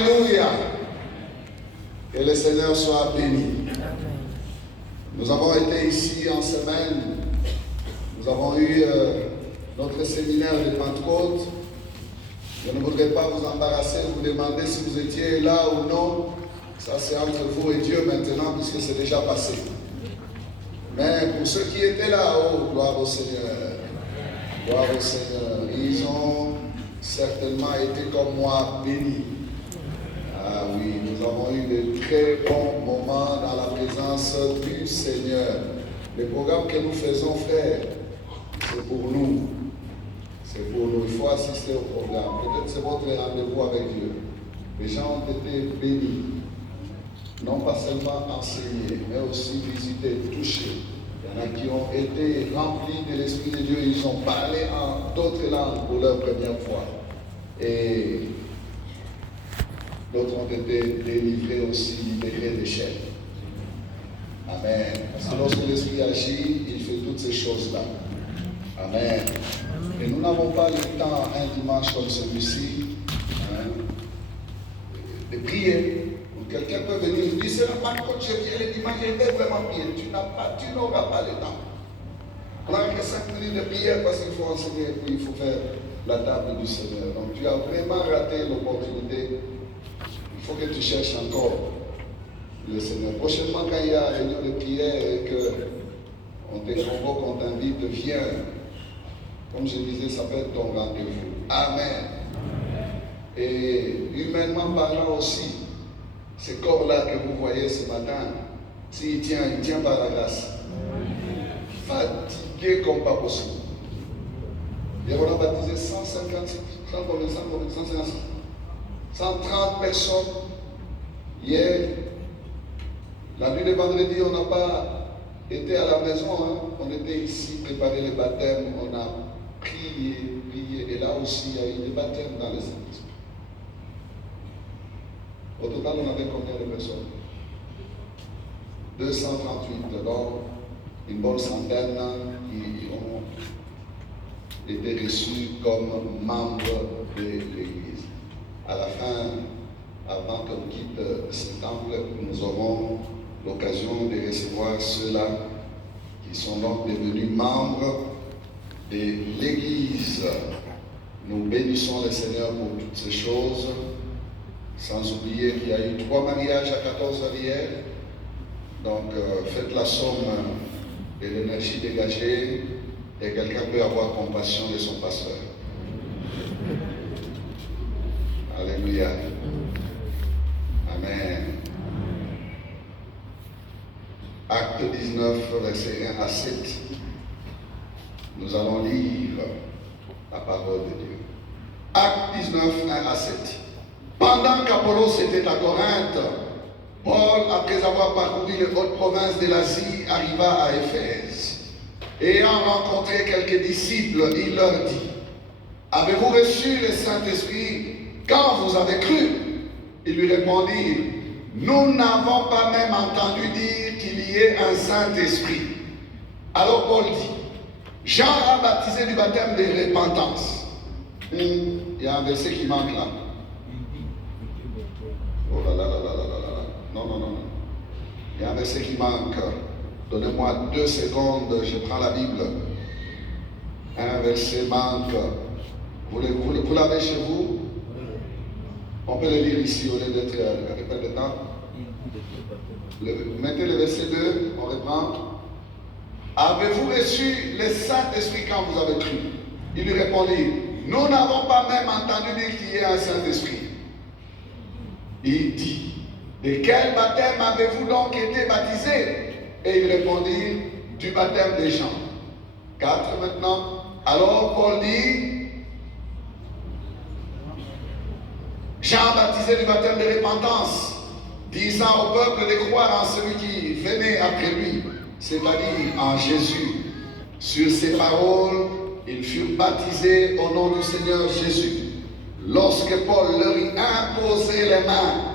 Alléluia. Que le Seigneur soit béni. Nous avons été ici en semaine. Nous avons eu notre séminaire de Pentecôte. Je ne voudrais pas vous embarrasser, vous demander si vous étiez là ou non. Ça, c'est entre vous et Dieu maintenant, puisque c'est déjà passé. Mais pour ceux qui étaient là, oh, gloire au Seigneur. Gloire au Seigneur. Ils ont certainement été comme moi bénis. Ah oui, nous avons eu de très bons moments dans la présence du Seigneur. Le programme que nous faisons, frère, c'est pour nous. C'est pour nous. Il faut assister au programme. Peut-être c'est votre rendez-vous avec Dieu. Les gens ont été bénis. Non pas seulement enseignés, mais aussi visités, touchés. Il y en a qui ont été remplis de l'Esprit de Dieu. Ils ont parlé en d'autres langues pour leur première fois. Et d'autres ont été délivrés aussi, libérés des chaînes. Amen. Parce que lorsque l'Esprit agit, il fait toutes ces choses-là. Amen. Et nous n'avons pas le temps, un dimanche comme celui-ci, de prier. Quelqu'un peut venir et dire, c'est la Pentecôte, je viens le dimanche, je vais vraiment prier. Tu n'auras pas le temps. On n'a que 5 minutes de prière parce qu'il faut enseigner et puis il faut faire la table du Seigneur. Donc tu as vraiment raté l'opportunité. Il faut que tu cherches encore le Seigneur. Prochainement, quand il y a réunion de prière et qu'on te convoque, on t'invite, viens. Comme je disais, ça peut être ton rendez-vous. Amen. Et humainement parlant aussi, ce corps-là que vous voyez ce matin, s'il tient, il tient par la grâce. Fatigué comme pas possible. Et on a baptisé 130 personnes. Hier, la nuit de vendredi, on n'a pas été à la maison. Hein. On était ici, préparer les baptêmes. On a prié. Et là aussi, il y a eu des baptêmes dans les Saint-Esprit. Au total, on avait combien de personnes? 238. Donc, une bonne centaine qui ont été reçus comme membres de l'Église. À la fin, avant qu'on quitte ce temple, nous aurons l'occasion de recevoir ceux-là qui sont donc devenus membres de l'Église. Nous bénissons le Seigneur pour toutes ces choses. Sans oublier qu'il y a eu 3 mariages à 14 hier. Donc, faites la somme de l'énergie dégagée et quelqu'un peut avoir compassion de son pasteur. Alléluia. Amen. Acte 19, versets 1 à 7. Nous allons lire la parole de Dieu. Acte 19, 1 à 7. Pendant qu'Apollos était à Corinthe, Paul, après avoir parcouru les hautes provinces de l'Asie, arriva à Éphèse. Ayant rencontré quelques disciples, il leur dit, avez-vous reçu le Saint-Esprit quand vous avez cru? Ils lui répondirent, nous n'avons pas même entendu dire qu'il y ait un Saint-Esprit. Alors Paul dit, Jean a baptisé du baptême de repentance. Il y a un verset qui manque là. Oh là là là là là là. Non. Il y a un verset qui manque. Donnez-moi 2 secondes, je prends la Bible. Un verset manque. Vous l'avez chez vous? On peut le lire ici au lieu d'être répète de temps. Mettez le verset 2, on reprend. Avez-vous reçu le Saint-Esprit quand vous avez cru? Il lui répondit, nous n'avons pas même entendu dire qu'il y ait un Saint-Esprit. Il dit, de quel baptême avez-vous donc été baptisé? Et il répondit, du baptême des Jean. 4 maintenant. Alors Paul dit, Jean baptisait du baptême de repentance, disant au peuple de croire en celui qui venait après lui, c'est-à-dire en Jésus. Sur ces paroles, ils furent baptisés au nom du Seigneur Jésus. Lorsque Paul leur eut imposé les mains,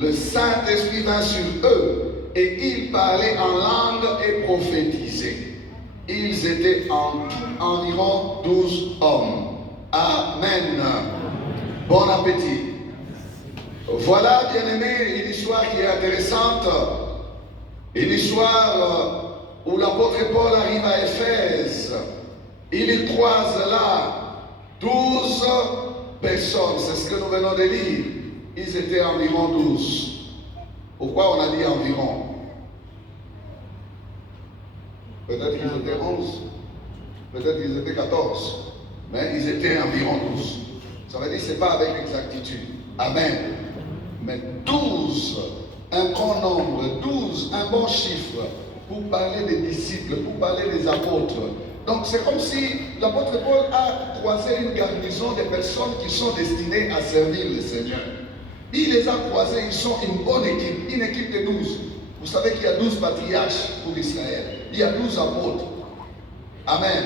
le Saint-Esprit vint sur eux et ils parlaient en langue et prophétisaient. Ils étaient environ 12 hommes. Amen. Bon appétit. Voilà, bien-aimé, une histoire qui est intéressante. Une histoire où l'apôtre Paul arrive à Éphèse. Il y croise là 12 personnes. C'est ce que nous venons de lire. Ils étaient environ 12. Pourquoi on a dit environ? Peut-être qu'ils étaient 11. Peut-être qu'ils étaient 14. Mais ils étaient environ 12. Ça veut dire que ce n'est pas avec exactitude. Amen. Mais 12, un grand nombre, 12, un bon chiffre pour parler des disciples, pour parler des apôtres. Donc c'est comme si l'apôtre Paul a croisé une garnison de personnes qui sont destinées à servir le Seigneur. Il les a croisés, ils sont une bonne équipe, une équipe de 12. Vous savez qu'il y a 12 patriarches pour Israël. Il y a 12 apôtres. Amen.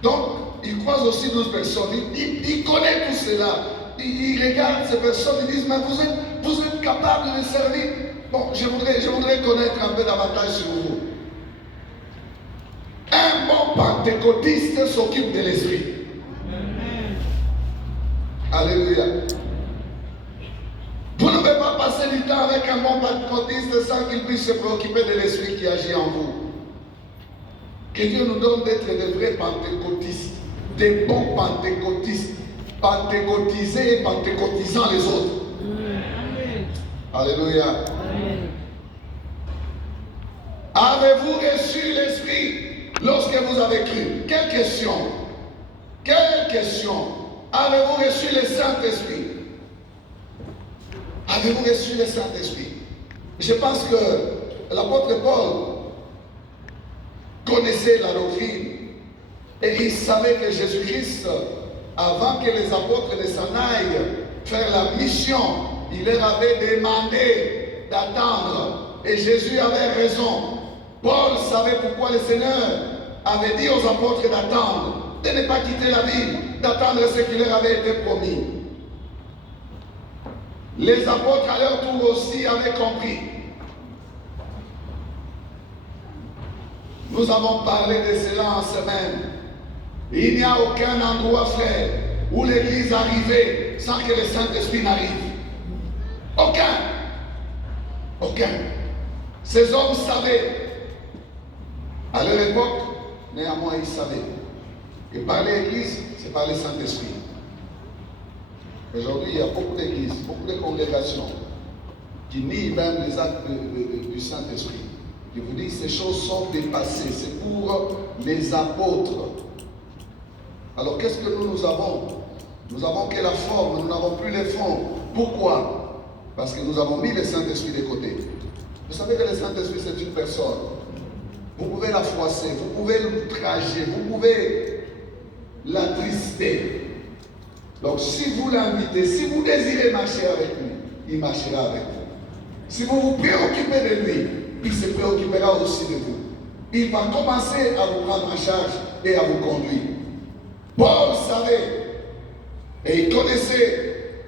Donc, il croise aussi 12 personnes. Il connaît tout cela. Il regarde ces personnes, il dit, mais vous êtes capable de servir. Bon, je voudrais connaître un peu davantage sur vous. Un bon pentecôtiste s'occupe de l'esprit. Alléluia. Vous ne pouvez pas passer du temps avec un bon pentecôtiste sans qu'il puisse se préoccuper de l'esprit qui agit en vous. Que Dieu nous donne d'être des vrais pentecôtistes, des bons pentecôtistes, pentecôtisés et pentecôtisant les autres. Amen. Alléluia. Amen. Avez-vous reçu l'esprit lorsque vous avez cru? Quelle question? Quelle question? Avez-vous reçu le Saint-Esprit? Avez-vous reçu le Saint-Esprit? Je pense que l'apôtre Paul connaissait la doctrine et il savait que Jésus-Christ, avant que les apôtres ne s'en aillent faire la mission, il leur avait demandé d'attendre. Et Jésus avait raison. Paul savait pourquoi le Seigneur avait dit aux apôtres d'attendre, de ne pas quitter la ville, d'attendre ce qui leur avait été promis. Les apôtres à leur tour aussi avaient compris. Nous avons parlé de cela en semaine. Il n'y a aucun endroit, frère, où l'Église arrivait sans que le Saint-Esprit n'arrive. Aucun. Aucun. Ces hommes savaient. À leur époque, néanmoins, ils savaient que parler Église, c'est parler Saint-Esprit. Aujourd'hui, il y a beaucoup d'églises, beaucoup de congrégations qui nient même les actes du Saint-Esprit. Je vous dis, ces choses sont dépassées. C'est pour les apôtres. Alors, qu'est-ce que nous avons? Nous avons que la forme, nous n'avons plus les fonds. Pourquoi? Parce que nous avons mis le Saint-Esprit de côté. Vous savez que le Saint-Esprit, c'est une personne. Vous pouvez la froisser, vous pouvez l'outrager, vous pouvez l'attrister. Donc, si vous l'invitez, si vous désirez marcher avec lui, il marchera avec vous. Si vous vous préoccupez de lui, il se préoccupera aussi de vous. Il va commencer à vous prendre en charge et à vous conduire. Paul savait et il connaissait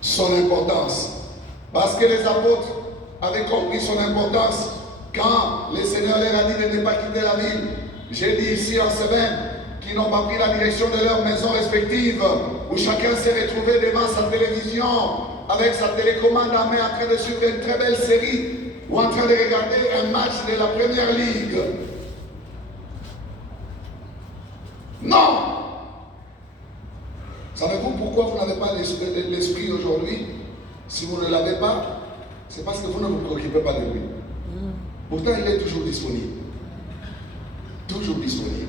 son importance. Parce que les apôtres avaient compris son importance quand le Seigneur leur a dit de ne pas quitter la ville. J'ai dit ici en semaine qu'ils n'ont pas pris la direction de leur maison respective, où chacun s'est retrouvé devant sa télévision avec sa télécommande en main en train de suivre une très belle série ou en train de regarder un match de la Première Ligue. Non! Savez-vous pourquoi vous n'avez pas l'esprit aujourd'hui? Si vous ne l'avez pas, c'est parce que vous ne vous préoccupez pas de lui. Pourtant, il est toujours disponible. Toujours disponible.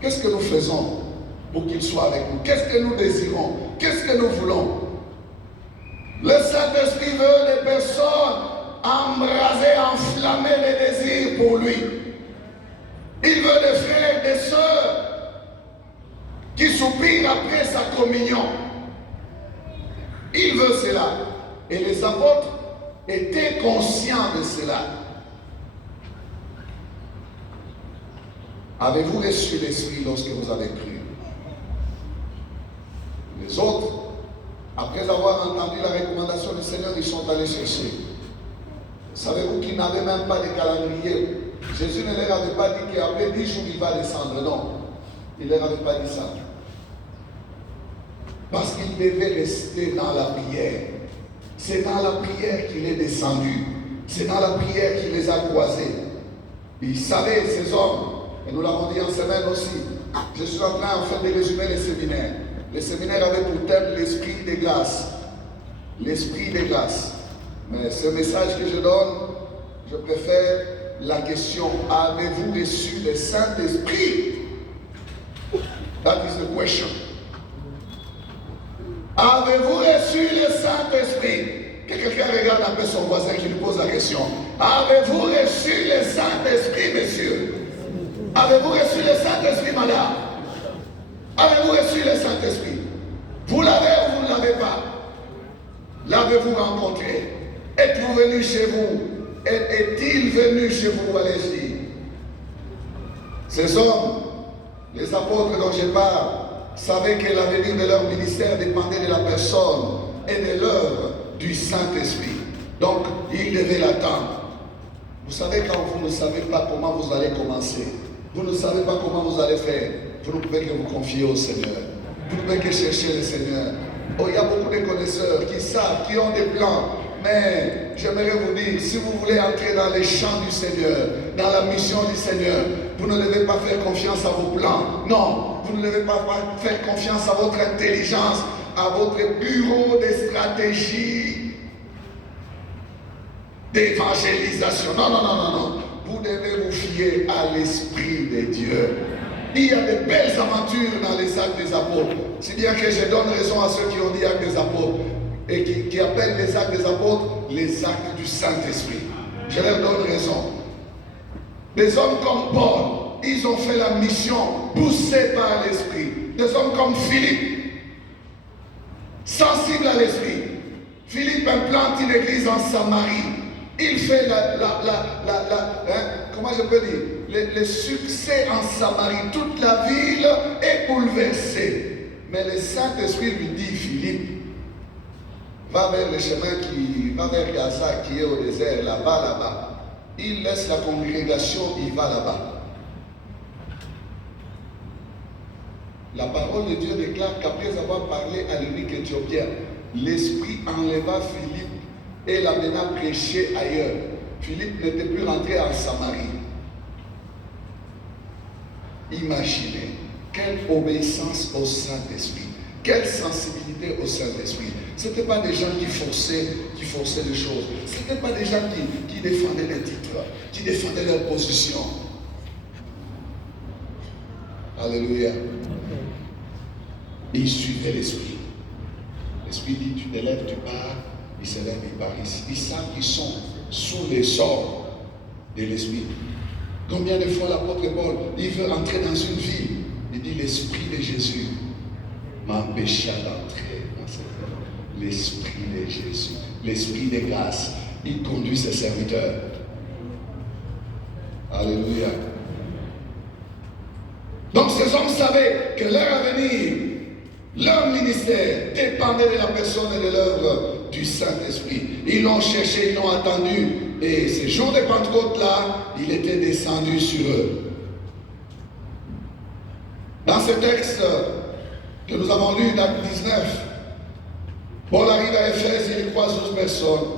Qu'est-ce que nous faisons pour qu'il soit avec nous? Qu'est-ce que nous désirons? Qu'est-ce que nous voulons? Le Saint-Esprit veut des personnes embrasées, enflammées de désirs pour lui. Il veut des frères et des sœurs qui soupirent après sa communion. Il veut cela. Et les apôtres étaient conscients de cela. Avez-vous reçu l'Esprit lorsque vous avez cru? Les autres, après avoir entendu la recommandation du Seigneur, ils sont allés chercher. Savez-vous qu'ils n'avaient même pas de calendrier? Jésus ne leur avait pas dit qu'après 10 jours il va descendre. Non, il ne leur avait pas dit ça. Parce qu'ils devaient rester dans la prière. C'est dans la prière qu'il est descendu. C'est dans la prière qu'il les a croisés. Il savait, ces hommes, et nous l'avons dit en semaine aussi, je suis en train en fait de résumer les séminaires. Les séminaires avaient pour thème l'esprit des grâces. L'esprit des grâces. Mais ce message que je donne, je préfère la question, avez-vous reçu le Saint-Esprit? That is the question. Avez-vous reçu le Saint-Esprit? Que quelqu'un regarde un peu son voisin qui lui pose la question. Avez-vous reçu le Saint-Esprit, monsieur? Avez-vous reçu le Saint-Esprit, madame? Avez-vous reçu le Saint-Esprit? Vous l'avez ou vous ne l'avez pas? L'avez-vous rencontré? Êtes-vous venu chez vous? Est-il venu chez vous? Allez-y. Ces hommes, les apôtres dont je parle, savaient que l'avenir de leur ministère dépendait de la personne et de l'œuvre du Saint-Esprit. Donc, ils devaient l'attendre. Vous savez, quand vous ne savez pas comment vous allez commencer, vous ne savez pas comment vous allez faire, vous ne pouvez que vous confier au Seigneur. Vous ne pouvez que chercher le Seigneur. Oh, il y a beaucoup de connaisseurs qui savent, qui ont des plans. Mais j'aimerais vous dire, si vous voulez entrer dans les champs du Seigneur, dans la mission du Seigneur, vous ne devez pas faire confiance à vos plans. Non, vous ne devez pas faire confiance à votre intelligence, à votre bureau de stratégie d'évangélisation. Non, non, non, non, non. Vous devez vous fier à l'Esprit de Dieu. Il y a de belles aventures dans les actes des apôtres. Si bien que je donne raison à ceux qui ont dit actes des apôtres et qui appellent les actes des apôtres les actes du Saint-Esprit. Je leur donne raison. Des hommes comme Paul, ils ont fait la mission poussés par l'Esprit. Des hommes comme Philippe, sensibles à l'Esprit. Philippe implante une église en Samarie. Il fait comment je peux dire, le succès en Samarie. Toute la ville est bouleversée. Mais le Saint-Esprit lui dit, Philippe, va vers le chemin qui va vers Gaza, qui est au désert, là-bas. Il laisse la congrégation, il va là-bas. La parole de Dieu déclare qu'après avoir parlé à l'unique Éthiopien, l'Esprit enleva Philippe et l'amena prêcher ailleurs. Philippe n'était plus rentré en Samarie. Imaginez, quelle obéissance au Saint-Esprit, quelle sensibilité au Saint-Esprit. Ce n'étaient pas des gens qui forçaient les choses. Ce n'étaient pas des gens qui défendaient les titres, qui défendaient leur position. Alléluia. Ils suivaient l'Esprit. L'Esprit dit, tu te lèves, tu pars. Ils se lèvent, ils partent. Ils savent qu'ils sont sous les ordres de l'Esprit. Combien de fois l'apôtre Paul, il veut entrer dans une vie. Il dit, l'Esprit de Jésus m'empêcha d'entrer dans cette vie. L'Esprit de Jésus, l'Esprit de grâce, il conduit ses serviteurs. Alléluia. Donc ces hommes savaient que leur avenir, leur ministère dépendait de la personne et de l'œuvre du Saint-Esprit. Ils l'ont cherché, ils l'ont attendu. Et ces jours de Pentecôte-là, il était descendu sur eux. Dans ce texte que nous avons lu d'Actes 19, Paul arrive à Éphèse, il croise 12 personnes.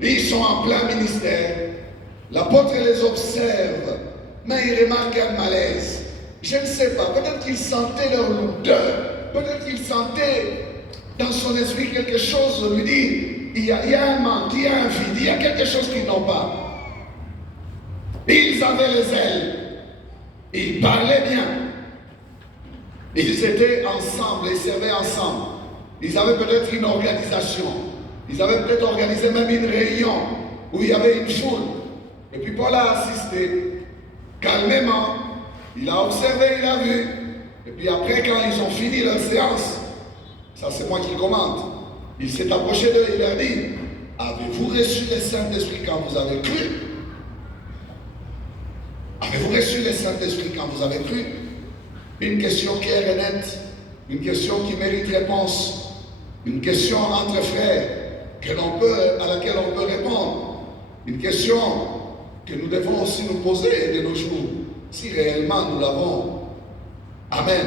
Ils sont en plein ministère. L'apôtre les observe, mais il remarque un malaise. Je ne sais pas, peut-être qu'il sentait leur lourdeur. Peut-être qu'il sentait dans son esprit quelque chose, lui dit, il y a un manque, il y a un vide, il y a quelque chose qu'ils n'ont pas. Ils avaient les ailes, ils parlaient bien, ils étaient ensemble, ils servaient ensemble. Ils avaient peut-être une organisation, ils avaient peut-être organisé même une réunion où il y avait une foule. Et puis Paul a assisté, calmement, il a observé, il a vu. Et puis après, quand ils ont fini leur séance, ça c'est moi qui le commente, il s'est approché d'eux et il leur dit, avez-vous reçu le Saint-Esprit quand vous avez cru? Avez-vous reçu le Saint-Esprit quand vous avez cru? Une question claire et nette, une question qui mérite réponse, une question entre frères à laquelle on peut répondre, une question que nous devons aussi nous poser de nos jours, si réellement nous l'avons. Amen.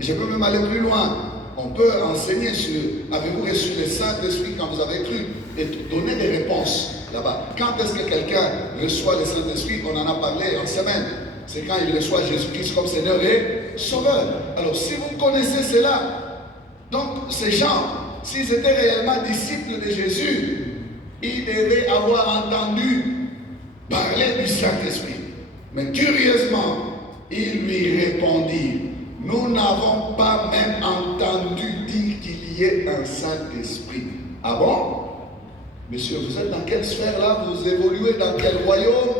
Je peux même aller plus loin. on peut enseigner sur avez-vous reçu le Saint-Esprit quand vous avez cru et donner des réponses là-bas. Quand est-ce que quelqu'un reçoit le Saint-Esprit? On en a parlé en semaine. C'est quand il reçoit Jésus-Christ comme Seigneur et Sauveur. Alors si vous connaissez cela, donc ces gens, s'ils étaient réellement disciples de Jésus, ils devaient avoir entendu parler du Saint-Esprit. Mais curieusement, ils lui répondirent, nous n'avons pas même entendu dire qu'il y ait un Saint-Esprit. Ah bon? Monsieur, vous êtes dans quelle sphère là? Vous évoluez dans quel royaume?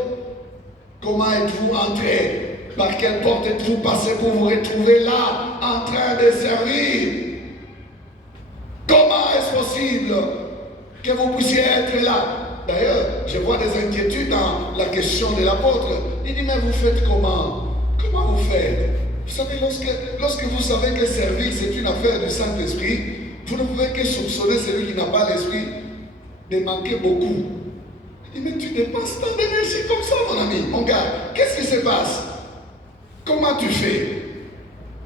Comment êtes-vous entré? Par quelle porte êtes-vous passé pour vous retrouver là, en train de servir? Comment est-ce possible que vous puissiez être là? D'ailleurs, je vois des inquiétudes dans la question de l'apôtre. Il dit, mais vous faites comment? Comment vous faites? Vous savez, lorsque vous savez que servir, c'est une affaire du Saint-Esprit, vous ne pouvez que soupçonner celui qui n'a pas l'Esprit de manquer beaucoup. Il dit, mais tu dépenses tant d'énergie comme ça, mon ami, mon gars. Qu'est-ce qui se passe? Comment tu fais?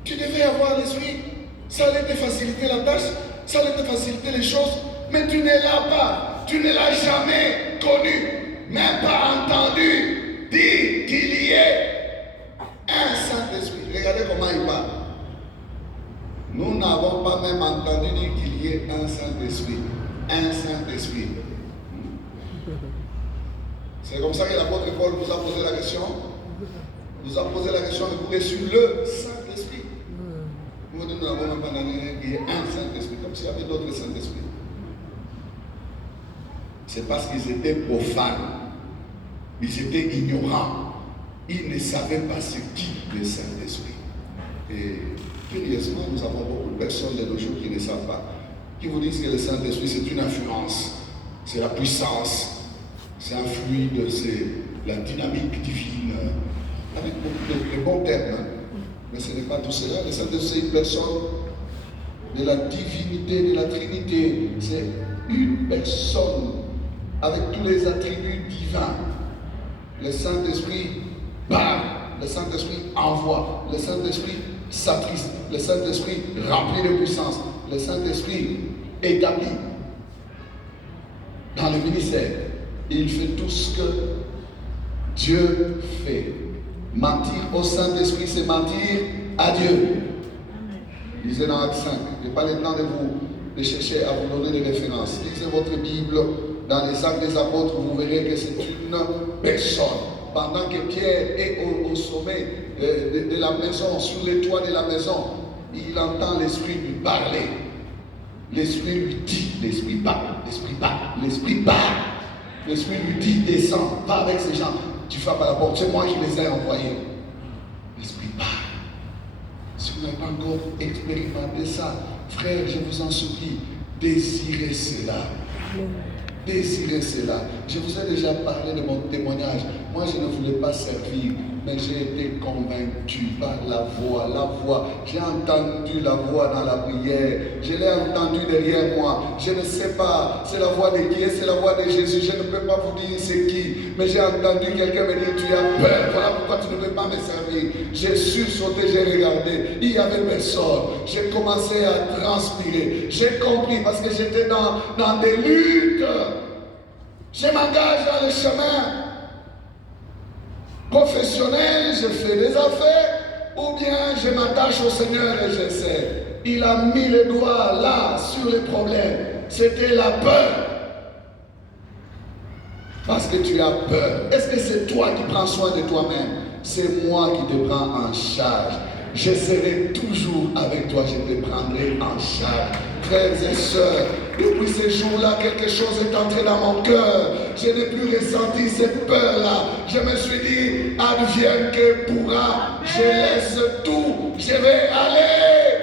Tu devais avoir l'Esprit. Ça allait te faciliter la tâche, ça allait te faciliter les choses, mais tu ne l'as pas. Tu ne l'as jamais connu, même pas entendu dire qu'il y ait un Saint-Esprit. Regardez comment il parle. Nous n'avons pas même entendu dire qu'il y ait un Saint-Esprit. Un Saint-Esprit. C'est comme ça que l'apôtre Paul vous a posé la question. Vous a posé la question et vous reçu le Saint-Esprit. Vous dites, nous n'avons même pas entendu qu'il y ait un Saint-Esprit, comme s'il y avait d'autres Saint-Esprits. C'est parce qu'ils étaient profanes, ils étaient ignorants, ils ne savaient pas ce qu'est le Saint-Esprit. Et curieusement, nous avons beaucoup de personnes de nos jours qui ne savent pas, qui vous disent que le Saint-Esprit c'est une influence, c'est la puissance, c'est un fluide, c'est la dynamique divine, avec beaucoup de bons termes. Hein. Mais ce n'est pas tout cela. Le Saint-Esprit c'est une personne de la divinité, de la Trinité. C'est une personne avec tous les attributs divins. Le Saint-Esprit parle, le Saint-Esprit envoie, le Saint-Esprit s'attriste, le Saint-Esprit remplit de puissance, le Saint-Esprit établit dans le ministère. Il fait tout ce que Dieu fait. Mentir au Saint-Esprit, c'est mentir à Dieu. Il disait dans Acte 5, je n'ai pas le temps de chercher à vous donner des références. Lisez votre Bible. Dans les Actes des Apôtres, vous verrez que c'est une personne. Pendant que Pierre est au sommet de la maison, sur les toits de la maison, il entend l'Esprit lui parler. L'Esprit lui dit, l'Esprit parle, l'Esprit parle, l'Esprit parle. L'Esprit lui dit, descends, va avec ces gens. Tu frappes à la porte, c'est moi qui les ai envoyés. L'Esprit parle. Si vous n'avez pas encore expérimenté ça, frère, je vous en supplie, désirez cela. Désirez cela. Je vous ai déjà parlé de mon témoignage. Moi, je ne voulais pas servir, mais j'ai été convaincu par la voix. La voix, j'ai entendu la voix dans la prière. Je l'ai entendu derrière moi. Je ne sais pas, c'est la voix de qui? C'est la voix de Jésus. Je ne peux pas vous dire c'est qui, mais j'ai entendu quelqu'un me dire tu as peur. Voilà pourquoi tu ne veux pas me servir. J'ai sursauté, j'ai regardé. Il y avait personne. J'ai commencé à transpirer. J'ai compris parce que j'étais dans des luttes. Je m'engage dans le chemin professionnel, je fais des affaires, ou bien je m'attache au Seigneur et j'essaie. Il a mis le doigt là sur les problèmes. C'était la peur. Parce que tu as peur. Est-ce que c'est toi qui prends soin de toi-même? C'est moi qui te prends en charge. Je serai toujours avec toi, je te prendrai en charge. Frères et sœurs, depuis ce jour-là, quelque chose est entré dans mon cœur. Je n'ai plus ressenti cette peur-là. Je me suis dit, advienne que pourra, je laisse tout, je vais aller.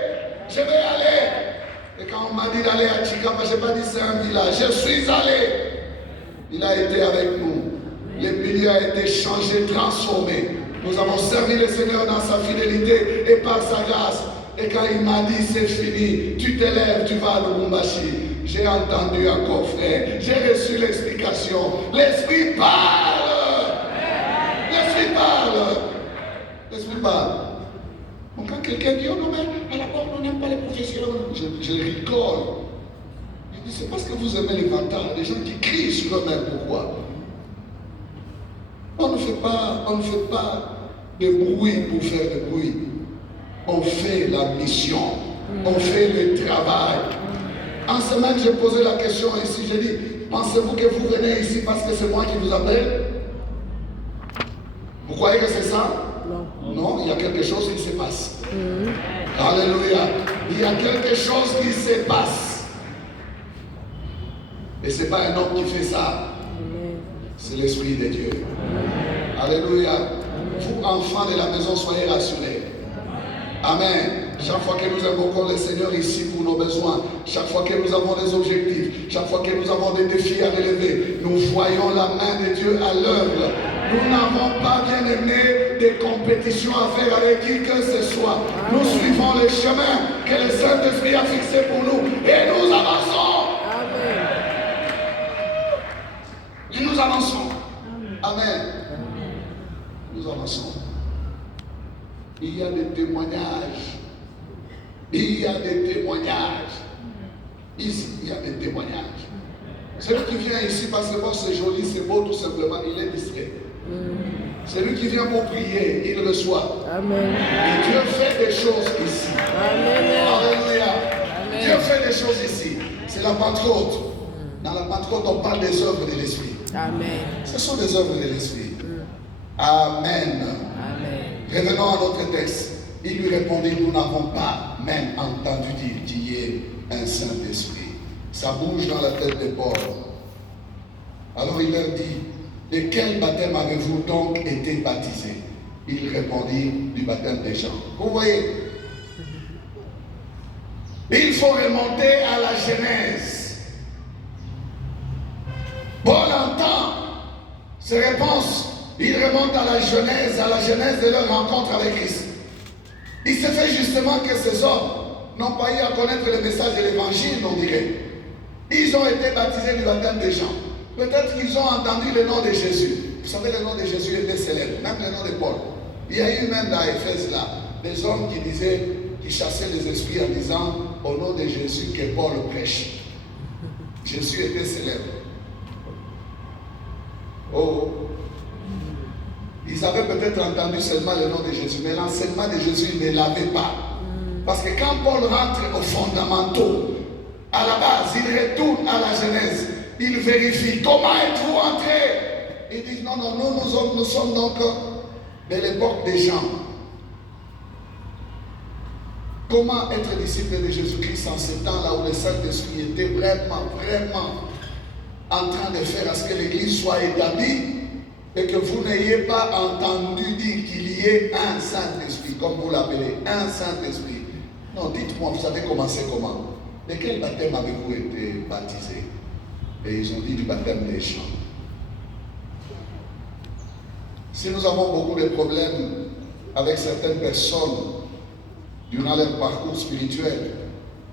Je vais aller. Et quand on m'a dit d'aller à Chikapa, je n'ai pas dit c'est un village. Je suis allé. Il a été avec nous. Le milieu a été changé, transformé. Nous avons servi le Seigneur dans sa fidélité et par sa grâce. Et quand il m'a dit c'est fini, tu te lèves, tu vas à Lubumbashi. J'ai entendu encore, frère. J'ai reçu l'explication. L'Esprit parle. L'Esprit parle. L'Esprit parle. Donc quand quelqu'un dit, oh non mais à la porte on n'aime pas les je rigole. Je dis, c'est parce que vous aimez les vantards. Il y a des gens qui crient sur eux-mêmes. Pourquoi? On ne fait pas de bruit pour faire de bruit. On fait la mission. On fait le travail. En semaine, j'ai posé la question ici. J'ai dit, pensez-vous que vous venez ici parce que c'est moi qui vous appelle? Vous croyez que c'est ça? Non, il y a quelque chose qui se passe. Alléluia. Il y a quelque chose qui se passe. Et ce n'est pas un homme qui fait ça. C'est l'Esprit de Dieu. Alléluia. Vous, enfants de la maison, soyez rassurés. Amen. Chaque fois que nous invoquons le Seigneur ici pour nos besoins, chaque fois que nous avons des objectifs, chaque fois que nous avons des défis à relever, nous voyons la main de Dieu à l'œuvre. Nous n'avons pas, bien aimé, des compétitions à faire avec qui que ce soit. Nous suivons le chemin que le Saint-Esprit a fixé pour nous et nous avançons. Amen. Et nous avançons. Amen. Nous avançons. Il y a des témoignages. Il y a des témoignages. Ici, il y a des témoignages. Celui qui vient ici parce que bon, c'est joli, c'est beau, tout simplement, il est distrait. Celui qui vient pour prier, il reçoit. Amen. Et Dieu fait des choses ici. Amen. Alléluia. Amen. Dieu fait des choses ici. C'est la Pentecôte. Dans la Pentecôte, on parle des œuvres de l'Esprit. Amen. Ce sont des œuvres de l'Esprit. Amen. Amen. Revenons à notre texte. Il lui répondit, nous n'avons pas même entendu dire qu'il y ait un Saint-Esprit. Ça bouge dans la tête des pauvres. Alors il leur dit, de quel baptême avez-vous donc été baptisés? Ils répondirent, du baptême des gens. Vous voyez, il faut remonter à la Genèse. Paul entend ces réponses. Il remonte à la Genèse de leur rencontre avec Christ. Il se fait justement que ces hommes n'ont pas eu à connaître le message de l'évangile, on dirait. Ils ont été baptisés du baptême des gens. Peut-être qu'ils ont entendu le nom de Jésus. Vous savez, le nom de Jésus était célèbre, même le nom de Paul. Il y a eu même à Éphèse là, des hommes qui disaient, qui chassaient les esprits en disant, au nom de Jésus que Paul prêche. Jésus était célèbre. Oh! Ils avaient peut-être entendu seulement le nom de Jésus, mais l'enseignement de Jésus, ils ne l'avaient pas. Parce que quand Paul rentre aux fondamentaux, à la base, il retourne à la Genèse, il vérifie comment êtes-vous entrés. Ils disent non, nous sommes donc de l'époque des gens. Comment être disciple de Jésus-Christ en ce temps-là où le Saint-Esprit était vraiment en train de faire à ce que l'Église soit établie et que vous n'ayez pas entendu dire qu'il y ait un Saint-Esprit, comme vous l'appelez, un Saint-Esprit. Non, dites-moi, vous avez commencé comment? De quel baptême avez-vous été baptisé? Et ils ont dit du baptême des gens. Si nous avons beaucoup de problèmes avec certaines personnes durant leur parcours spirituel,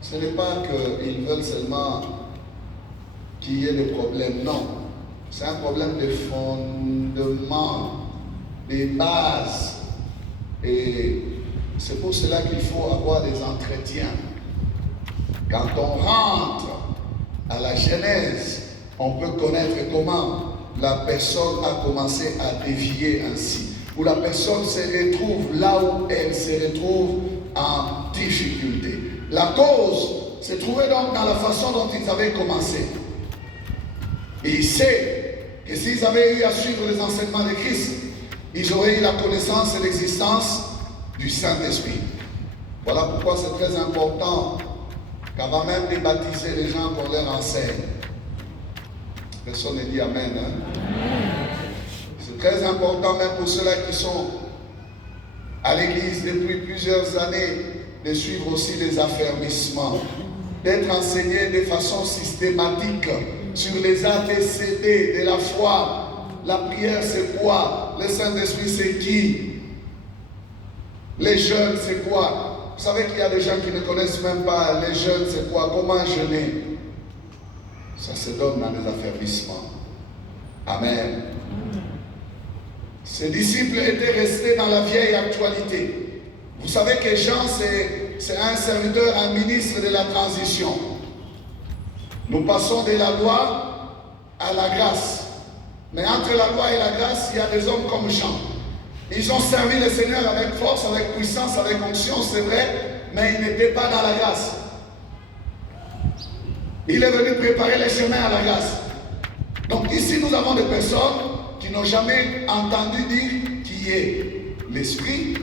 ce n'est pas qu'ils veulent seulement qu'il y ait des problèmes, non. C'est un problème de fondement, de base. Et c'est pour cela qu'il faut avoir des entretiens. Quand on rentre à la Genèse, on peut connaître comment la personne a commencé à dévier ainsi. Où la personne se retrouve là où elle se retrouve en difficulté. La cause se trouvait donc dans la façon dont ils avaient commencé. Et il sait que s'ils avaient eu à suivre les enseignements de Christ, ils auraient eu la connaissance et l'existence du Saint-Esprit. Voilà pourquoi c'est très important qu'avant même de baptiser les gens qu'on leur enseigne. Personne ne dit Amen. Hein? C'est très important même pour ceux-là qui sont à l'église depuis plusieurs années de suivre aussi les affermissements, d'être enseignés de façon systématique sur les ABCD de la foi. La prière c'est quoi? Le Saint-Esprit c'est qui? Les jeûnes c'est quoi? Vous savez qu'il y a des gens qui ne connaissent même pas les jeûnes c'est quoi? Comment jeûner? Ça se donne dans les affermissements. Amen. Ces disciples étaient restés dans la vieille actualité. Vous savez que Jean, c'est c'est un serviteur, un ministre de la transition. Nous passons de la loi à la grâce. Mais entre la loi et la grâce, il y a des hommes comme Jean. Ils ont servi le Seigneur avec force, avec puissance, avec onction, c'est vrai, mais ils n'étaient pas dans la grâce. Il est venu préparer les chemins à la grâce. Donc ici, nous avons des personnes qui n'ont jamais entendu dire qui est l'Esprit,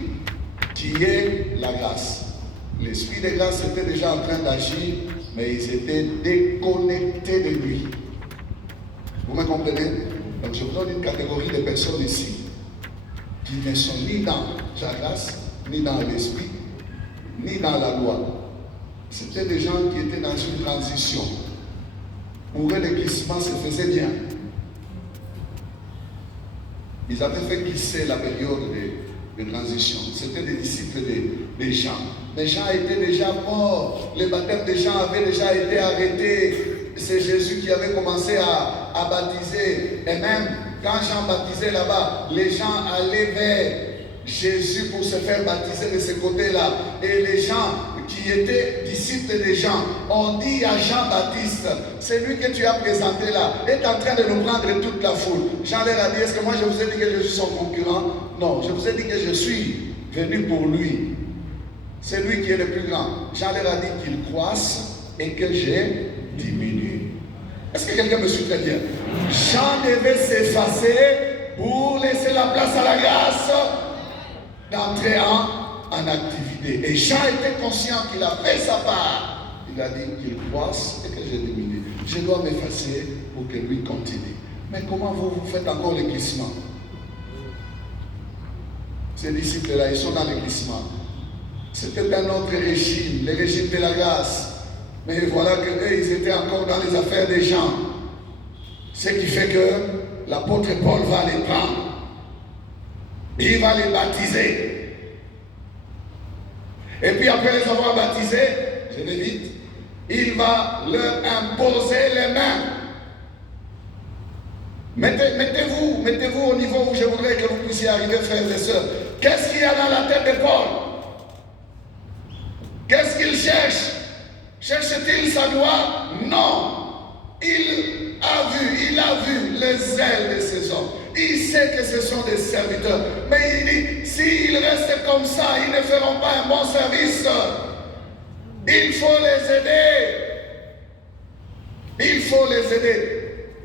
qui est la grâce. L'Esprit de grâce était déjà en train d'agir, mais ils étaient déconnectés de lui. Vous me comprenez? Donc je vous donne une catégorie de personnes ici qui ne sont ni dans la grâce, ni dans l'Esprit, ni dans la loi. C'était des gens qui étaient dans une transition. Pour eux, le glissement se faisait bien. Ils avaient fait glisser la période de transition. C'était des disciples de Jean. Mais Jean était déjà mort. Le baptême de Jean avait déjà été arrêté. C'est Jésus qui avait commencé à baptiser. Et même quand Jean baptisait là-bas, les gens allaient vers Jésus pour se faire baptiser de ce côté-là. Et les gens qui étaient disciples de Jean ont dit à Jean-Baptiste, celui que tu as présenté là est en train de nous prendre toute la foule. Jean leur a dit, est-ce que moi je vous ai dit que je suis son concurrent? Non, je vous ai dit que je suis venu pour lui. C'est lui qui est le plus grand. Jean leur a dit qu'il croisse et que j'ai diminué. Est-ce que quelqu'un me suit très bien? Jean devait s'effacer pour laisser la place à la grâce d'entrer en activité. Et Jean était conscient qu'il a fait sa part. Il a dit qu'il croisse et que j'ai diminué. Je dois m'effacer pour que lui continue. Mais comment vous faites encore le glissement? Ces disciples-là, ils sont dans le glissement. C'était un autre régime, le régime de la grâce. Mais voilà qu'eux, ils étaient encore dans les affaires des gens. Ce qui fait que l'apôtre Paul va les prendre. Il va les baptiser. Et puis après les avoir baptisés, je vais vite, il va leur imposer les mains. Mettez-vous au niveau où je voudrais que vous puissiez arriver, frères et sœurs. Qu'est-ce qu'il y a dans la tête de Paul? Qu'est-ce qu'il cherche? Cherche-t-il sa gloire? Non. Il a vu les ailes de ces hommes. Il sait que ce sont des serviteurs. Mais il dit, s'ils restent comme ça, ils ne feront pas un bon service. Il faut les aider. Il faut les aider.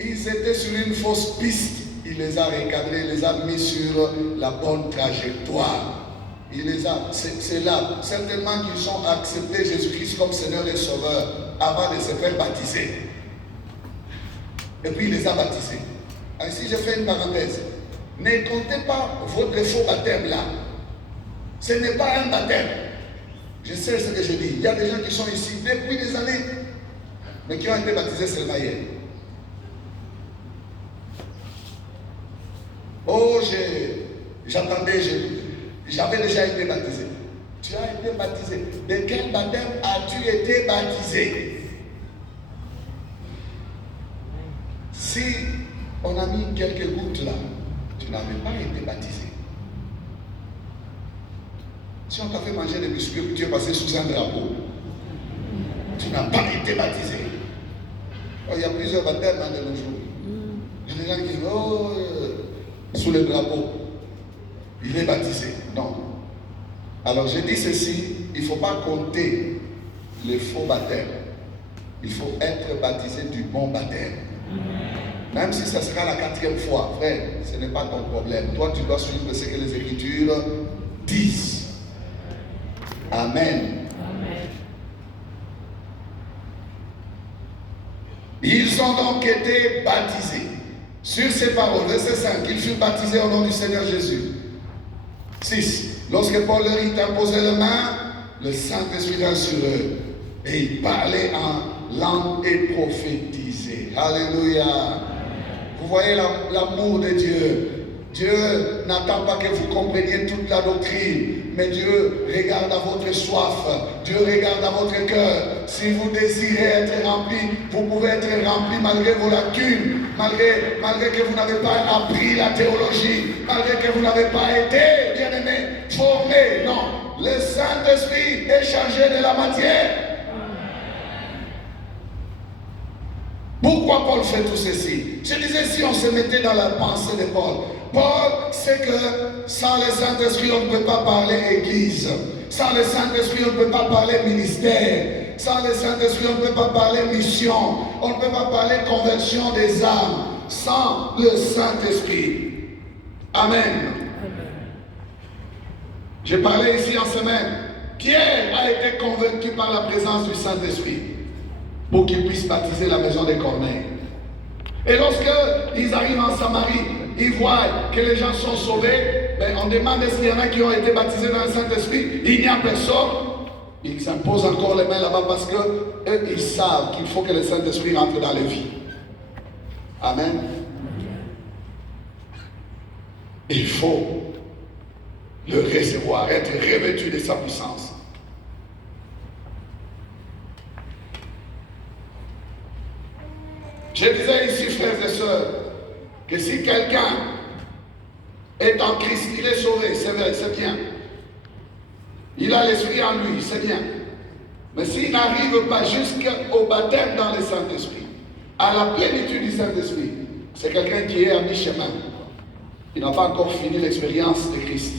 Ils étaient sur une fausse piste. Il les a recadrés, il les a mis sur la bonne trajectoire. Il les a, c'est là, certainement qu'ils ont accepté Jésus-Christ comme Seigneur et Sauveur avant de se faire baptiser. Et puis il les a baptisés. Ainsi, je fais une parenthèse. Ne comptez pas votre faux baptême là. Ce n'est pas un baptême. Je sais ce que je dis. Il y a des gens qui sont ici depuis des années, mais qui ont été baptisés seulement hier. Oh, j'attendais, j'avais déjà été baptisé. Tu as été baptisé. De quel baptême as-tu été baptisé? Si on a mis quelques gouttes là, tu n'avais pas été baptisé. Si on t'a fait manger des biscuits et tu es passé sous un drapeau, tu n'as pas été baptisé. Oh, il y a plusieurs baptêmes de nos jours. Il y a des gens qui disent, oh, sous le drapeau, il est baptisé. Non. Alors je dis ceci, il ne faut pas compter les faux baptêmes. Il faut être baptisé du bon baptême. Même si ça sera la 4e fois, frère, ce n'est pas ton problème. Toi, tu dois suivre ce que les Écritures disent. Amen. Amen. Ils ont donc été baptisés. Sur ces paroles, verset 5, ils furent baptisés au nom du Seigneur Jésus. 6. Lorsque Paul leur eut imposé les mains, le Saint-Esprit vint sur eux. Et il parlait en langue et prophétisait. Alléluia. Vous voyez l'amour de Dieu. Dieu n'attend pas que vous compreniez toute la doctrine, mais Dieu regarde à votre soif, Dieu regarde à votre cœur. Si vous désirez être rempli, vous pouvez être rempli malgré vos lacunes, malgré que vous n'avez pas appris la théologie, malgré que vous n'avez pas été, bien aimé, formé. Non, le Saint-Esprit est chargé de la matière. Pourquoi Paul fait tout ceci? Je disais, si on se mettait dans la pensée de Paul, Paul sait que sans le Saint-Esprit, on ne peut pas parler Église. Sans le Saint-Esprit, on ne peut pas parler ministère. Sans le Saint-Esprit, on ne peut pas parler mission. On ne peut pas parler conversion des âmes. Sans le Saint-Esprit. Amen. J'ai parlé ici en semaine. Pierre a été convaincu par la présence du Saint-Esprit pour qu'il puisse baptiser la maison des Corneilles. Et lorsqu'ils arrivent en Samarie, ils voient que les gens sont sauvés, ben on demande est-ce qu'il y en a qui ont été baptisés dans le Saint-Esprit. Il n'y a personne. Ils s'imposent encore les mains là-bas parce qu'eux, ils savent qu'il faut que le Saint-Esprit rentre dans les vies. Amen. Il faut le recevoir, être revêtu de sa puissance. Je disais ici, frères et sœurs, que si quelqu'un est en Christ, il est sauvé, c'est vrai, c'est bien. Il a l'Esprit en lui, c'est bien. Mais s'il n'arrive pas jusqu'au baptême dans le Saint-Esprit, à la plénitude du Saint-Esprit, c'est quelqu'un qui est à mi-chemin. Il n'a pas encore fini l'expérience de Christ.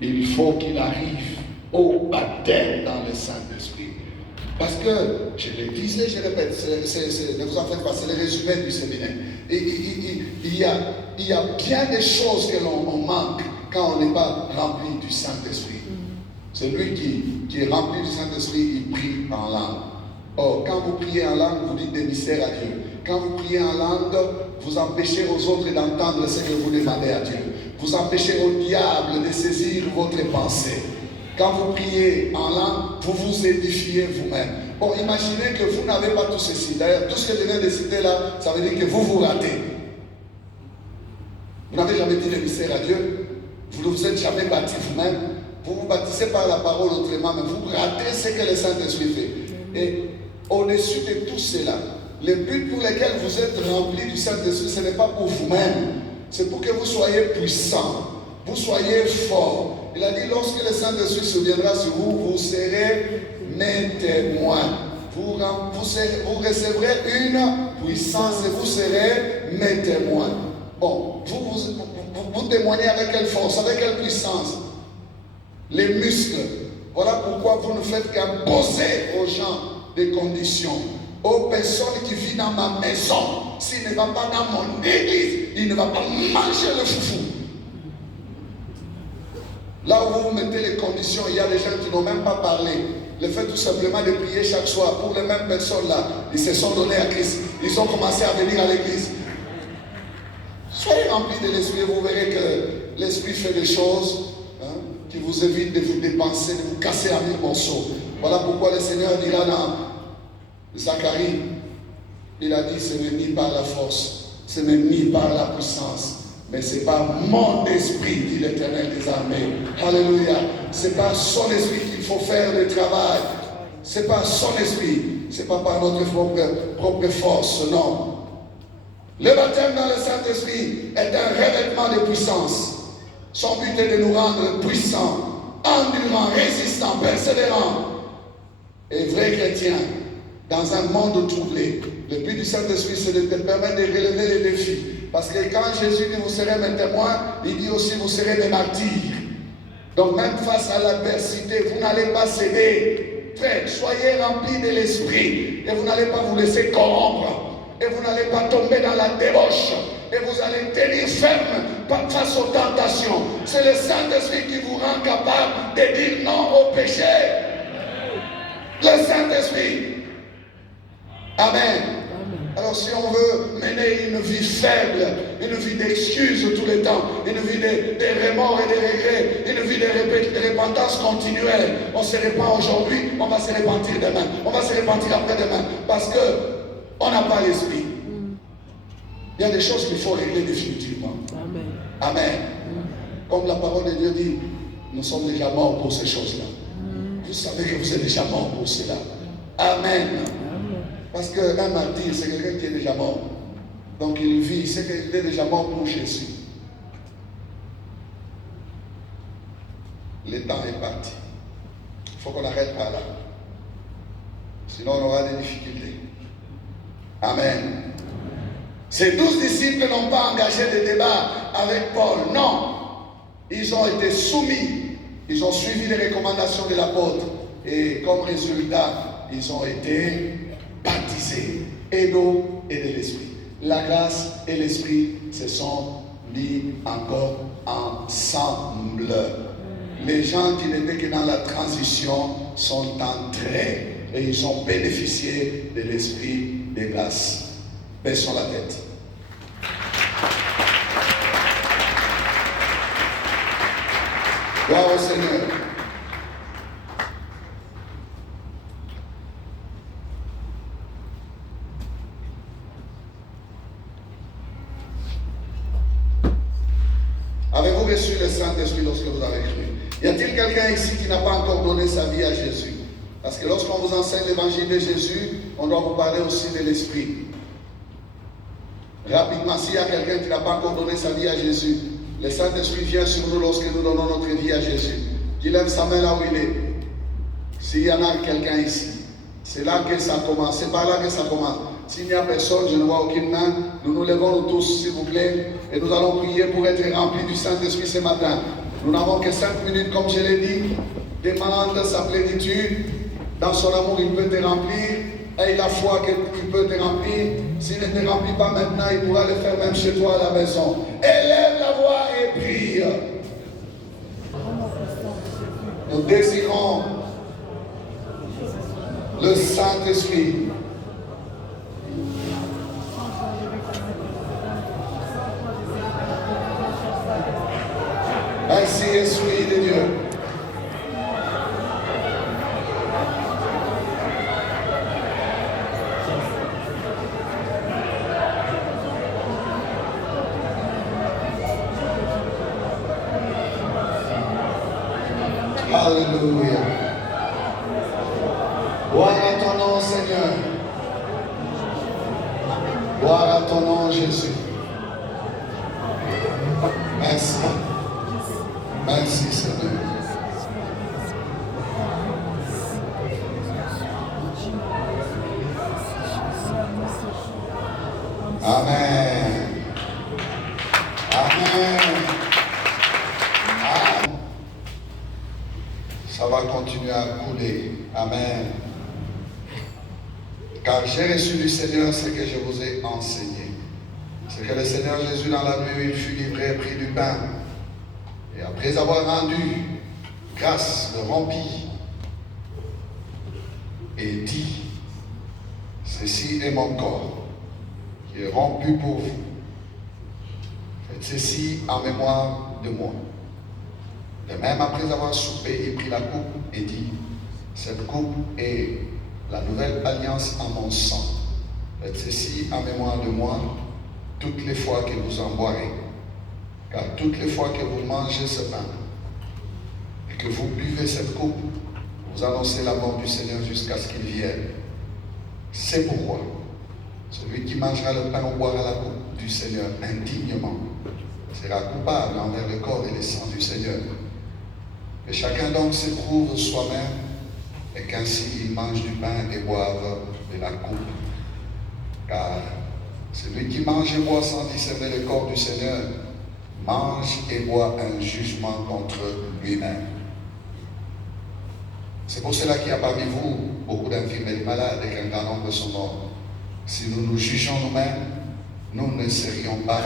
Il faut qu'il arrive au baptême dans le Saint-Esprit. Parce que, je le disais, je répète, ne vous en faites pas, c'est le résumé du séminaire. Il y a bien des choses que l'on manque quand on n'est pas rempli du Saint-Esprit. Celui qui est rempli du Saint-Esprit, il prie en langue. Or, quand vous priez en langue, vous dites des mystères à Dieu. Quand vous priez en langue, vous empêchez aux autres d'entendre ce que vous demandez à Dieu. Vous empêchez au diable de saisir votre pensée. Quand vous priez en langue, vous vous édifiez vous-même. Bon, imaginez que vous n'avez pas tout ceci. D'ailleurs, tout ce que je viens de citer là, ça veut dire que vous vous ratez. Vous n'avez jamais dit le mystère à Dieu. Vous ne vous êtes jamais baptisé vous-même. Vous vous baptisez par la parole autrement, mais vous ratez ce que le Saint-Esprit fait. Et au-dessus de tout cela, le but pour lequel vous êtes rempli du Saint-Esprit, ce n'est pas pour vous-même. C'est pour que vous soyez puissants, vous soyez forts. Il a dit, lorsque le Saint-Esprit se viendra sur vous, vous serez mes témoins. Vous recevrez une puissance et vous serez mes témoins. Bon, vous témoignez avec quelle force, avec quelle puissance? Les muscles. Voilà pourquoi vous ne faites qu'imposer aux gens des conditions. Aux personnes qui vivent dans ma maison, s'il ne va pas dans mon église, il ne va pas manger le foufou. Là où vous mettez les conditions, il y a des gens qui n'ont même pas parlé. Le fait tout simplement de prier chaque soir pour les mêmes personnes là, ils se sont donnés à Christ. Ils ont commencé à venir à l'église. Soyez remplis de l'esprit, vous verrez que l'esprit fait des choses qui vous évitent de vous dépenser, de vous casser à 1000 morceaux. Voilà pourquoi le Seigneur dira dans Zacharie, il a dit, ce n'est ni par la force, ce n'est ni par la puissance, mais c'est par mon esprit, dit l'Éternel des armées. Alléluia. C'est par son esprit qu'il faut faire le travail. C'est par son esprit. C'est pas par notre propre force, non. Le baptême dans le Saint-Esprit est un revêtement de puissance. Son but est de nous rendre puissants, endurants, résistants, persévérants et vrais chrétiens dans un monde troublé. Le but du Saint-Esprit, c'est de te permettre de relever les défis. Parce que quand Jésus dit vous serez mes témoins, il dit aussi vous serez des martyrs. Donc même face à l'adversité, vous n'allez pas céder. Frère, soyez remplis de l'esprit et vous n'allez pas vous laisser corrompre. Et vous n'allez pas tomber dans la débauche. Et vous allez tenir ferme face aux tentations. C'est le Saint-Esprit qui vous rend capable de dire non au péché. Le Saint-Esprit. Amen. Alors si on veut mener une vie faible, une vie d'excuses tout le temps, une vie de remords et de regrets, une vie de repentance continuelle, on se répand aujourd'hui, on va se repentir demain, on va se repentir après-demain, parce qu'on n'a pas l'esprit. Il y a des choses qu'il faut régler définitivement. Amen. Amen. Comme la parole de Dieu dit, nous sommes déjà morts pour ces choses-là. Vous savez que vous êtes déjà morts pour cela. Amen. Parce qu'un martyr, c'est quelqu'un qui est déjà mort. Donc il vit, c'est qu'il est déjà mort pour Jésus. Le temps est parti. Il faut qu'on arrête par là. Sinon, on aura des difficultés. Amen. Ces 12 disciples n'ont pas engagé de débat avec Paul. Non. Ils ont été soumis. Ils ont suivi les recommandations de l'apôtre. Et comme résultat, ils ont été baptisés. Et d'eau et de l'esprit. La grâce et l'esprit se sont mis encore ensemble. Les gens qui n'étaient que dans la transition sont entrés et ils ont bénéficié de l'esprit de grâce. Baissons la tête. Gloire au Seigneur. Avez-vous reçu le Saint-Esprit lorsque vous avez cru? Y a-t-il quelqu'un ici qui n'a pas encore donné sa vie à Jésus? Parce que lorsqu'on vous enseigne l'évangile de Jésus, on doit vous parler aussi de l'Esprit. Rapidement, s'il y a quelqu'un qui n'a pas encore donné sa vie à Jésus, le Saint-Esprit vient sur nous lorsque nous donnons notre vie à Jésus. Qu'il lève sa main là où il est. S'il y en a quelqu'un ici, c'est là que ça commence. C'est par là que ça commence. S'il n'y a personne, je ne vois aucune main. Nous nous levons nous tous, s'il vous plaît, et nous allons prier pour être remplis du Saint-Esprit ce matin. Nous n'avons que 5 minutes, comme je l'ai dit. Demande sa plénitude. Dans son amour, il peut te remplir. Aie la foi qu'il peut te remplir. S'il ne te remplit pas maintenant, il pourra le faire même chez toi à la maison. Élève la voix et prie. Nous désirons le Saint-Esprit. Merci, Esprit de Dieu. Alléluia. Gloire à ton nom, Seigneur. Gloire à ton nom, Jésus. Merci. Merci, Seigneur. Amen. Amen. Amen. Ça va continuer à couler. Amen. Car j'ai reçu du Seigneur ce que je vous ai enseigné. C'est que le Seigneur Jésus, dans la nuit où il fut livré, prit du pain. Et après avoir rendu grâce, le rompit et dit, ceci est mon corps qui est rompu pour vous. Faites ceci en mémoire de moi. De même, après avoir soupé, il prit la coupe et dit, cette coupe est la nouvelle alliance en mon sang. Faites ceci en mémoire de moi toutes les fois que vous en boirez. Car toutes les fois que vous mangez ce pain et que vous buvez cette coupe, vous annoncez la mort du Seigneur jusqu'à ce qu'il vienne. C'est pourquoi celui qui mangera le pain ou boira la coupe du Seigneur indignement sera coupable envers le corps et le sang du Seigneur. Que chacun donc s'éprouve soi-même et qu'ainsi il mange du pain et boive de la coupe. Car celui qui mange et boit sans discerner le corps du Seigneur mange et boit un jugement contre lui-même. C'est pour cela qu'il y a parmi vous beaucoup d'infirmes et de malades et qu'un grand nombre sont morts. Si nous nous jugeons nous-mêmes, nous ne serions pas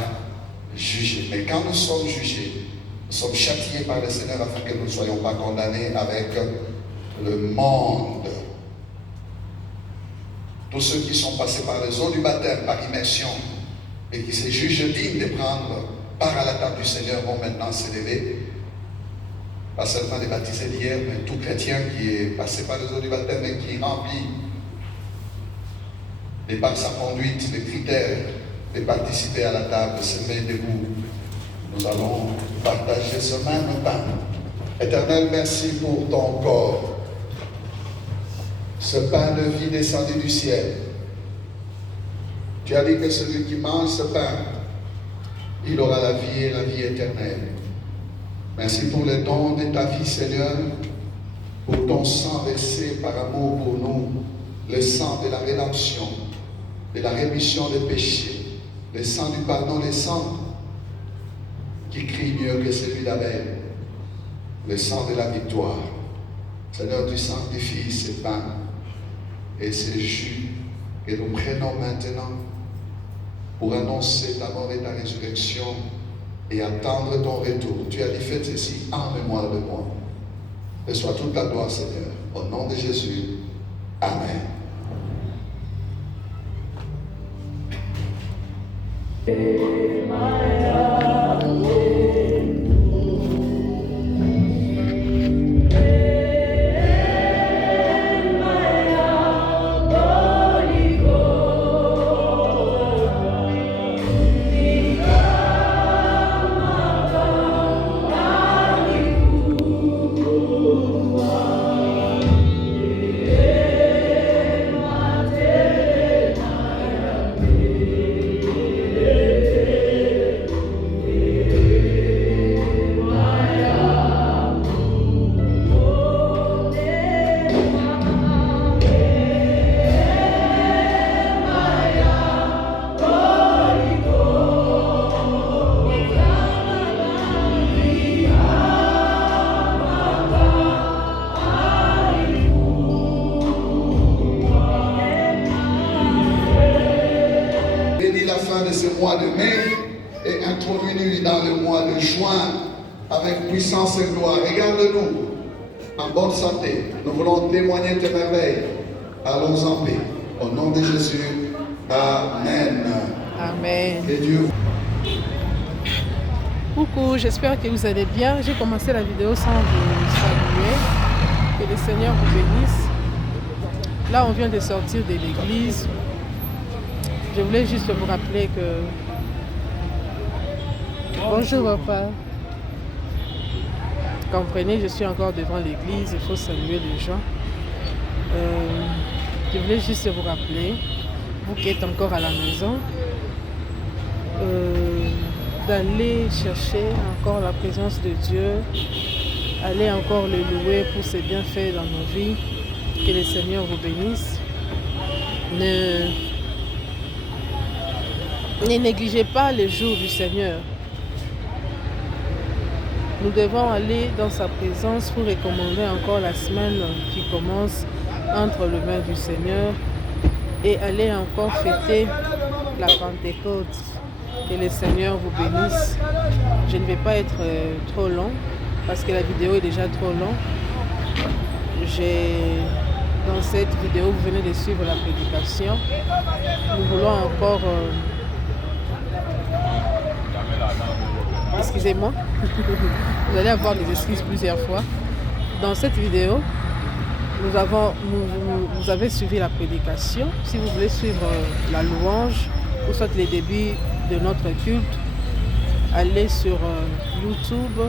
jugés. Mais quand nous sommes jugés, nous sommes châtiés par le Seigneur afin que nous ne soyons pas condamnés avec le monde. Tous ceux qui sont passés par les eaux du baptême, par immersion, et qui se jugent dignes de prendre part à la table du Seigneur vont maintenant s'élever. Pas seulement les baptisés d'hier, mais tout chrétien qui est passé par les eaux du baptême et qui remplit, et par sa conduite, les critères de participer à la table, se met debout. Nous allons partager ce même pain. Éternel, merci pour ton corps. Ce pain de vie descendu du ciel. Tu as dit que celui qui mange ce pain, il aura la vie et la vie éternelle. Merci pour le don de ta vie, Seigneur. pour ton sang versé par amour pour nous, le sang de la rédemption, de la rémission des péchés, le sang du pardon, le sang qui crie mieux que celui d'Abel, le sang de la victoire. Seigneur, tu sanctifies ce pain et ce jus que nous prenons maintenant pour annoncer ta mort et ta résurrection et attendre ton retour. Tu as dit, faites ceci en mémoire de moi. Reçois toute la gloire, Seigneur. Au nom de Jésus. Amen. Mois de mai et introduis-nous dans le mois de juin avec puissance et gloire. Regarde-nous en bonne santé. Nous voulons témoigner tes merveilles. Allons en paix. Au nom de Jésus. Amen. Amen. Que Dieu. Coucou, j'espère que vous allez bien. J'ai commencé la vidéo sans vous saluer. Que le Seigneur vous bénisse. Là, on vient de sortir de l'église. Je voulais juste vous rappeler que... Bonjour papa. Comprenez, je suis encore devant l'église, il faut saluer les gens. Je voulais juste vous rappeler, vous qui êtes encore à la maison, d'aller chercher encore la présence de Dieu, aller encore le louer pour ses bienfaits dans nos vies. Que le Seigneur vous bénisse. Ne négligez pas les jours du Seigneur. Nous devons aller dans sa présence pour recommander encore la semaine qui commence entre les mains du Seigneur et aller encore fêter la Pentecôte. Que le Seigneur vous bénisse. Je ne vais pas être trop long parce que la vidéo est déjà trop longue. Dans cette vidéo, vous venez de suivre la prédication. Nous voulons encore... Excusez-moi, vous allez avoir des excuses plusieurs fois. Dans cette vidéo, vous avez suivi la prédication. Si vous voulez suivre la louange, ou soit les débuts de notre culte, allez sur YouTube,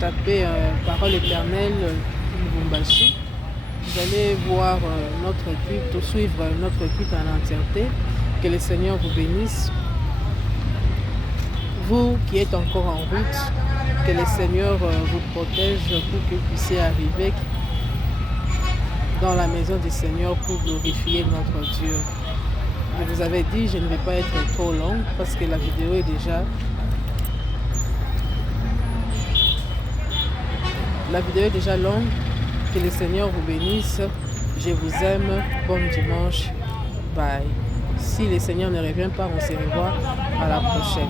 tapez Parole éternelle Lubumbashi. Vous allez voir notre culte, ou suivre notre culte en entièreté. Que le Seigneur vous bénisse. Vous qui êtes encore en route, que le Seigneur vous protège pour que vous puissiez arriver dans la maison du Seigneur pour glorifier notre Dieu. Je vous avais dit, je ne vais pas être trop longue parce que la vidéo est déjà... La vidéo est déjà longue. Que le Seigneur vous bénisse. Je vous aime. Bon dimanche. Bye. Si le Seigneur ne revient pas, on se revoit à la prochaine.